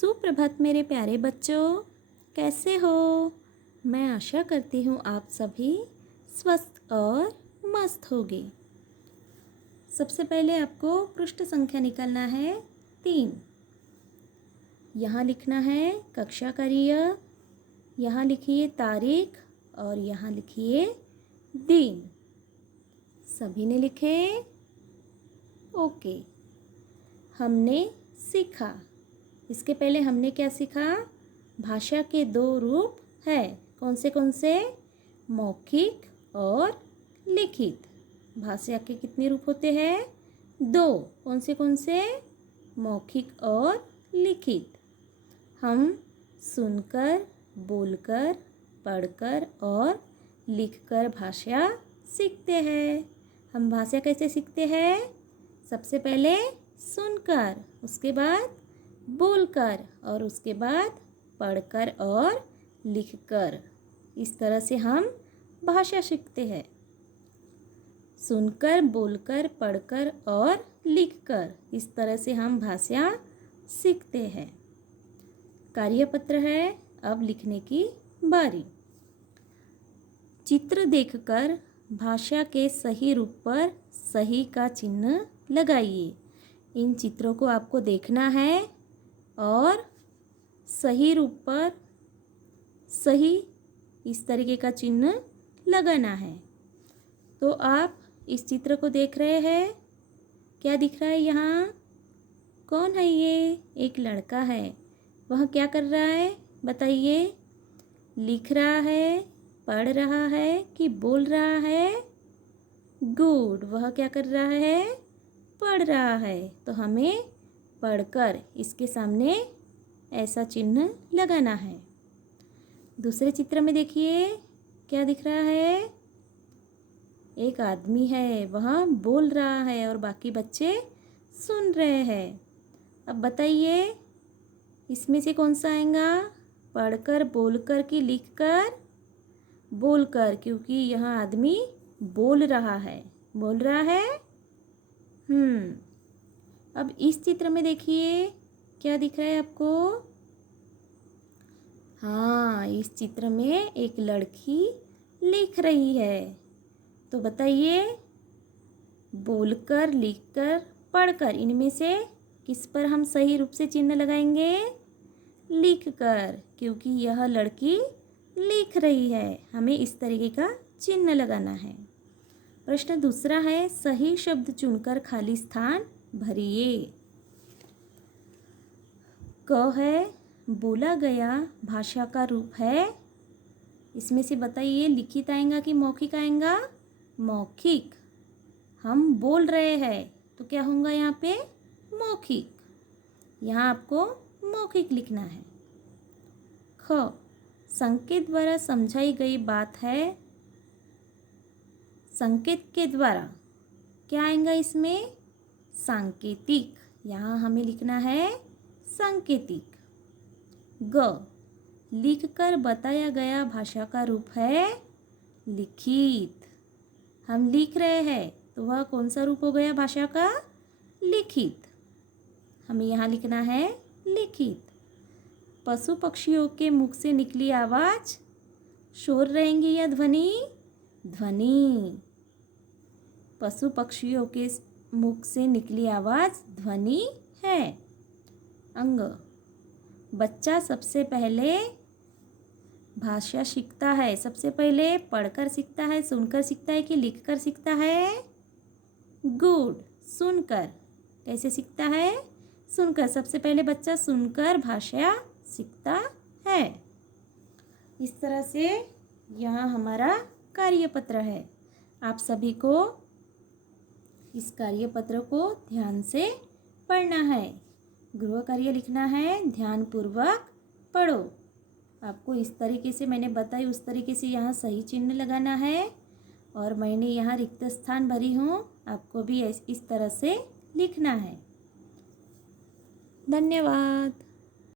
सुप्रभात मेरे प्यारे बच्चों, कैसे हो? मैं आशा करती हूँ आप सभी स्वस्थ और मस्त होगे। सबसे पहले आपको पृष्ठ संख्या निकालना है 3। यहाँ लिखना है कक्षा कार्य, यहाँ लिखिए तारीख और यहाँ लिखिए दिन। सभी ने लिखे? ओके। हमने सीखा। इसके पहले हमने क्या सीखा? भाषा के 2 रूप है। कौन से? मौखिक और लिखित। भाषा के कितने रूप होते हैं? 2। कौन से? मौखिक और लिखित। हम सुनकर, बोलकर, पढ़कर और लिखकर भाषा सीखते हैं। हम भाषा कैसे सीखते हैं? सबसे पहले सुनकर, उसके बाद बोलकर और उसके बाद पढ़कर और लिखकर। इस तरह से हम भाषा सीखते हैं। सुनकर, बोलकर, पढ़कर और लिखकर, इस तरह से हम भाषा सीखते हैं। कार्यपत्र है, अब लिखने की बारी। चित्र देखकर भाषा के सही रूप पर सही का चिन्ह लगाइए। इन चित्रों को आपको देखना है और सही रूप पर सही इस तरीके का चिन्ह लगाना है। तो आप इस चित्र को देख रहे हैं, क्या दिख रहा है यहाँ? कौन है ये? एक लड़का है। वह क्या कर रहा है बताइए? लिख रहा है, पढ़ रहा है कि बोल रहा है? गुड। वह क्या कर रहा है? पढ़ रहा है। तो हमें पढ़कर इसके सामने ऐसा चिन्ह लगाना है। दूसरे चित्र में देखिए, क्या दिख रहा है? एक आदमी है, वह बोल रहा है और बाकी बच्चे सुन रहे हैं। अब बताइए, इसमें से कौन सा आएगा? पढ़कर, बोलकर कि लिखकर? बोलकर, क्योंकि यह आदमी बोल रहा है। बोल रहा है। अब इस चित्र में देखिए, क्या दिख रहा है आपको? हाँ, इस चित्र में एक लड़की लिख रही है। तो बताइए, बोलकर, लिखकर, पढ़कर, इनमें से किस पर हम सही रूप से चिन्ह लगाएंगे? लिखकर, क्योंकि यह लड़की लिख रही है। हमें इस तरीके का चिन्ह लगाना है। प्रश्न दूसरा है, सही शब्द चुनकर खाली स्थान भरिए। क है, बोला गया भाषा का रूप है। इसमें से बताइए, लिखित आएगा कि मौखिक आएगा? मौखिक। हम बोल रहे हैं तो क्या होगा यहाँ पे? मौखिक। यहाँ आपको मौखिक लिखना है। ख, संकेत द्वारा समझाई गई बात है। संकेत के द्वारा क्या आएगा इसमें? सांकेतिक। यहाँ हमें लिखना है सांकेतिक। ग, लिखकर बताया गया भाषा का रूप है लिखित। हम लिख रहे हैं तो वह कौन सा रूप हो गया भाषा का? लिखित। हमें यहाँ लिखना है लिखित। पशु पक्षियों के मुख से निकली आवाज शोर रहेंगी या ध्वनि? ध्वनि। पशु पक्षियों के मुख से निकली आवाज ध्वनि है। अंग, बच्चा सबसे पहले भाषा सीखता है। सबसे पहले पढ़कर सीखता है, सुनकर सीखता है कि लिखकर सीखता है? गुड। सुनकर। कैसे सीखता है? सुनकर। सबसे पहले बच्चा सुनकर भाषा सीखता है। इस तरह से यहाँ हमारा कार्यपत्र है। आप सभी को इस कार्यपत्र को ध्यान से पढ़ना है। गृह कार्य लिखना है, ध्यानपूर्वक पढ़ो। आपको इस तरीके से मैंने बताई उस तरीके से यहाँ सही चिन्ह लगाना है और मैंने यहाँ रिक्त स्थान भरी हूँ, आपको भी इस तरह से लिखना है। धन्यवाद।